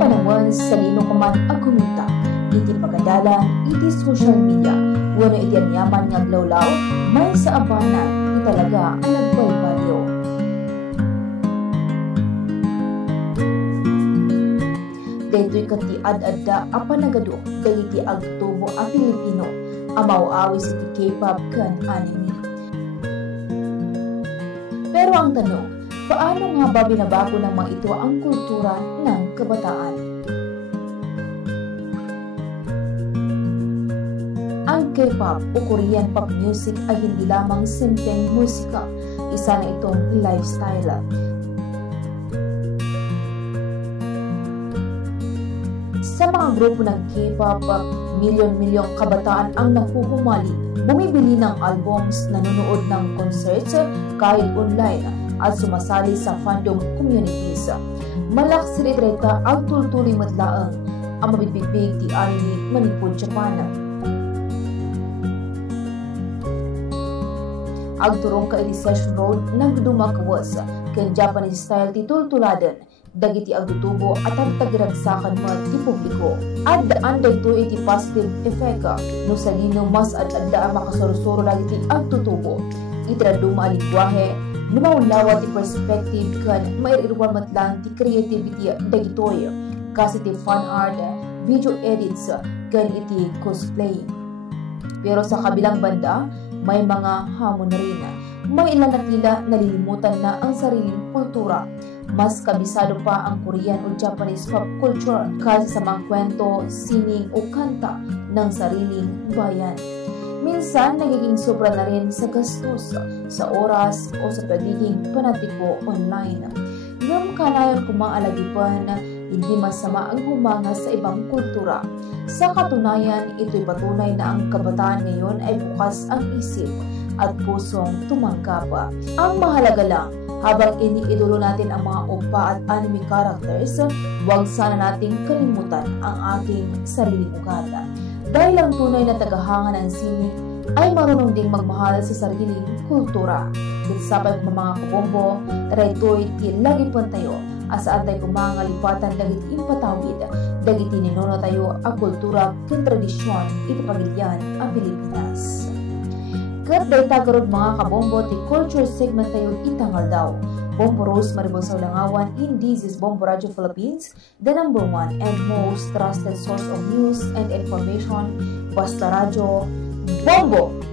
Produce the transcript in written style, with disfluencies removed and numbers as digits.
Kapanawan sa lino ka man ang kumita, iti pagadalan, iti social media, wala iti yaman nga glawlaw, may sa abanan, italaga ang nagbalbalyo. Daytoy kati ad-adda apanagado, dagiti agtubo a Pilipino, amaw-awis iti K-pop kan anime. Pero ang tanong, paano nga ba binabago ng mga ito ang kultura ng kabataan? Ang K-pop o Korean pop music ay hindi lamang simpleng musika, isa na itong lifestyle. Sa mga grupo ng K-pop, milyon-milyong kabataan ang nahuhumali, bumibili ng albums, nanonood ng concerts kahit online at sumasali sa fandom communities. Malakas ritreta ang tultuli matlaang ang mabigbig ti anime Manipod Japan. Agturong ka iti Session Road nagdumakawas kay Japanese style ti tultuladen, dagiti agtutubo at ang tagiragsakan mo ti publiko. At daan dagto iti positive effect no sa lino mas at adda makasurusuro lagi ti agtutubo. Itraduma aligwahe, lumaulawa ti perspective kan mairiruan matlang ti creativity dagitoy kasi ti fan art, video edits kan iti cosplay. Pero sa kabilang banda, may mga hamon na rin. May ilan na tila nalilimutan na ang sariling kultura. Mas kabisado pa ang Korean o Japanese pop culture kasi sa mga kwento, sining o kanta ng sariling bayan. Minsan, nagiging sobra na rin sa gastos, sa oras o sa pagiging panatiko online. Ngam kanayon kumaalagi-pan na hindi masama ang humanga sa ibang kultura. Sa katunayan, ito'y patunay na ang kabataan ngayon ay bukas ang isip at pusong tumanggap. Ang mahalaga lang, habang iniidolo natin ang mga opa at anime characters, huwag sana nating kalimutan ang ating sariling ugat. Dahil ang tunay na tagahanga ng sining ay marunong ding magmahal sa sariling kultura. Binsapay mga kubombo, raytoy ti lagi pantayo, asaan tayo kumangalipatan dagit impatawid, dagit ninono tayo ang kultura ken tradisyon iti pamilyan ang Pilipinas. Kat day tagarod mga kabombo ti culture segment tayo itangal daw. Bombo Rose Maribel sa Ulangawan in this is Bombo Radio Philippines, the number one and most trusted source of news and information. Basta Radio Bombo!